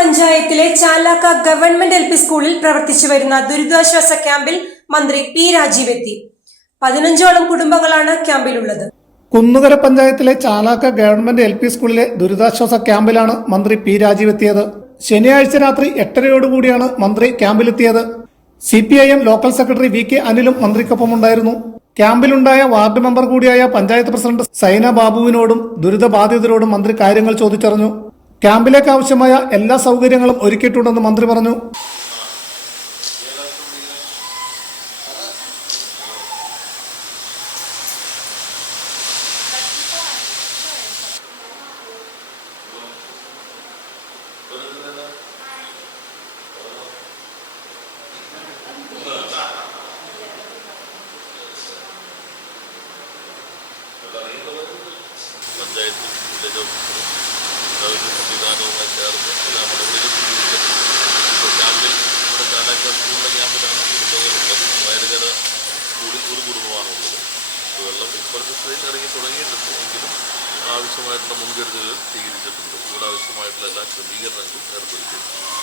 പഞ്ചായത്തിലെ Chalakka government L P സ്കൂളിൽ പ്രവർത്തിച്ചു വരുന്ന ദുരിതാശ്വാസ ക്യാമ്പിൽ മന്ത്രി പി രാജീവ് എത്തി. പതിനഞ്ചോളം കുടുംബങ്ങളാണ് ക്യാമ്പിലുള്ളത്. കുന്നുകര പഞ്ചായത്തിലെ ചാലാക്ക ഗവൺമെന്റ് എൽ പി സ്കൂളിലെ ദുരിതാശ്വാസ ക്യാമ്പിലാണ് മന്ത്രി പി രാജീവ് എത്തിയത്. ശനിയാഴ്ച രാത്രി എട്ടരയോടുകൂടിയാണ് മന്ത്രി ക്യാമ്പിലെത്തിയത്. C P I M local secretary V K അനിലും മന്ത്രിക്കൊപ്പമുണ്ടായിരുന്നു. ക്യാമ്പിലുണ്ടായ വാർഡ് മെമ്പർ കൂടിയായ പഞ്ചായത്ത് പ്രസിഡന്റ് സൈന ബാബുവിനോടും ദുരിതബാധിതരോടും മന്ത്രി കാര്യങ്ങൾ ചോദിച്ചറിഞ്ഞു. ക്യാമ്പിലേക്ക് ആവശ്യമായ എല്ലാ സൗകര്യങ്ങളും ഒരുക്കിയിട്ടുണ്ടെന്ന് മന്ത്രി പറഞ്ഞു. പഞ്ചായത്ത് സൗകര്യ സംവിധാനവുമായി ചേർന്ന് എല്ലാ നടപടികളും ഇപ്പോൾ ക്യാമ്പിൽ നമ്മുടെ ചാലാക്ക സ്കൂളിലെ ക്യാമ്പിലാണ് കുടുംബങ്ങളുള്ളത് വയലുകര സ്കൂളിൽ ഒരു കുടുംബമാണുള്ളത് ഇപ്പോൾ വെള്ളം ഇപ്പോഴത്തെ സ്ഥിതിയിൽ ഇറങ്ങി തുടങ്ങിയിട്ടുണ്ട് എങ്കിലും ആവശ്യമായിട്ടുള്ള മുൻകരുതലുകൾ സ്വീകരിച്ചിട്ടുണ്ട്. ഇവിടെ ആവശ്യമായിട്ടുള്ള എല്ലാ ക്രമീകരണങ്ങളും ഏർപ്പെടുത്തിയിട്ടുണ്ട്.